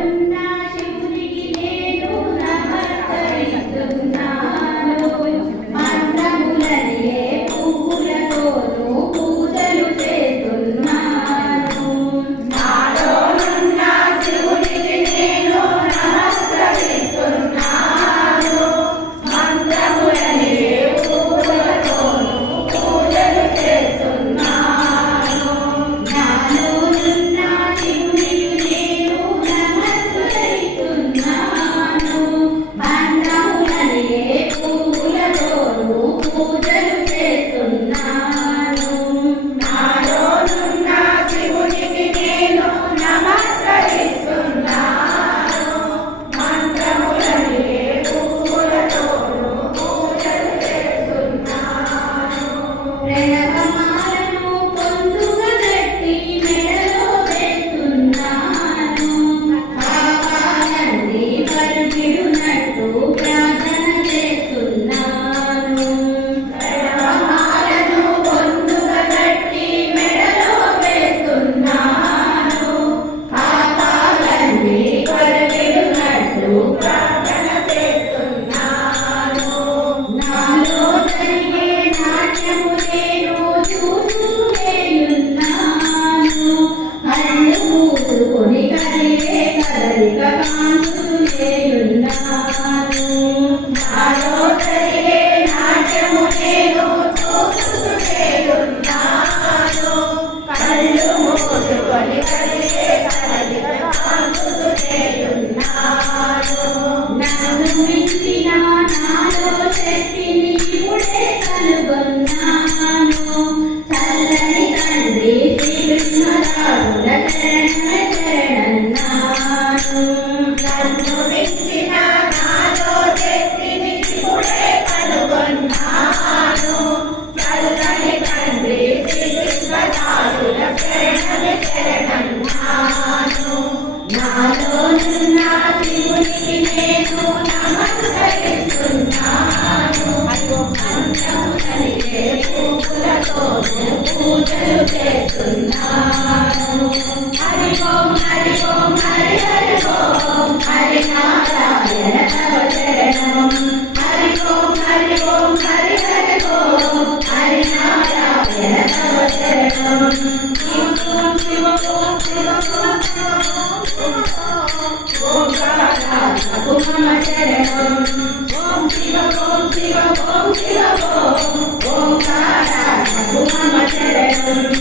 them now. చల్లని తండ్రి శ్రీ కృష్ణరాజుల చరణ పూజలు చేస్తున్నాను హరి ఓం హరి ఓం హరి హరి ఓం హరి నారాయణ తవ చరణం హరి ఓం హరి ఓం హరి హరి ఓం హరి నారాయణ ఓం శివ ఓం శివ ఓం